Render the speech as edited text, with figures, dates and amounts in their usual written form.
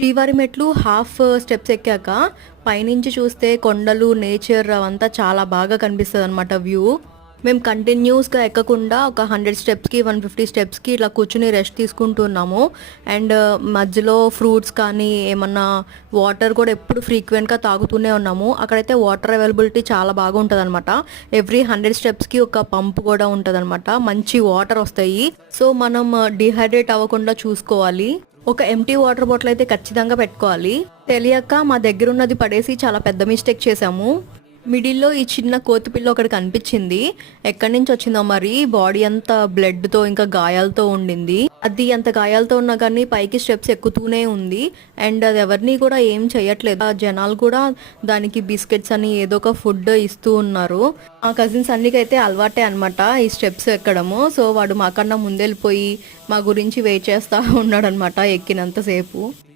శ్రీవారి మెట్లు half steps ఎక్కాక పైనుంచి చూస్తే కొండలు, నేచర్ అవంతా చాలా బాగా కనిపిస్తదనమాట వ్యూ. మేము కంటిన్యూస్‌గా ఎక్కకుండా ఒక 100 స్టెప్స్‌కి, 150 స్టెప్స్‌కి ఇట్లా కూర్చొని రెస్ట్ తీసుకుంటున్నాము. అండ్ మధ్యలో ఫ్రూట్స్ కానీ, ఏమన్నా వాటర్ కూడా ఎప్పుడు ఫ్రీక్వెంట్‌గా తాగుతూనే ఉన్నాము. అక్కడైతే వాటర్ అవైలబిలిటీ చాలా బాగుంటదనమాట. ఎవ్రీ 100 స్టెప్స్‌కి ఒక పంప్ కూడా ఉంటదనమాట. మంచి వాటర్ వస్తాయి. సో, మనం డీహైడ్రేట్ అవ్వకుండా చూసుకోవాలి. ఒక ఎంప్టీ వాటర్ బాటిల్ అయితే ఖచ్చితంగా పెట్టుకోవాలి. తెలియక మా దగ్గరున్నది పడేసి చాలా పెద్ద మిస్టేక్ చేశాము. మిడిల్‌లో ఈ చిన్న కోతిపిల్ల ఒకటి కనిపించింది. ఎక్కడి నుంచి వచ్చిందో మరి, బాడీ అంతా బ్లడ్‌తో ఇంకా గాయాలతో ఉండింది. అది అంత గాయాలతో ఉన్నా కానీ పైకి స్టెప్స్ ఎక్కుతూనే ఉంది. అండ్ అది ఎవరిని కూడా ఏం చేయట్లేదు. ఆ జనాలు కూడా దానికి బిస్కెట్స్ అని ఏదో ఒక ఫుడ్ ఇస్తూ ఉన్నారు. మా కజిన్స్ అన్నికైతే అలవాటే అనమాట ఈ స్టెప్స్ ఎక్కడము. సో వాడు మాకన్నా ముందెళ్ళిపోయి మా గురించి వెయిట్ చేస్తా ఉన్నాడనమాట ఎక్కినంత సేపు.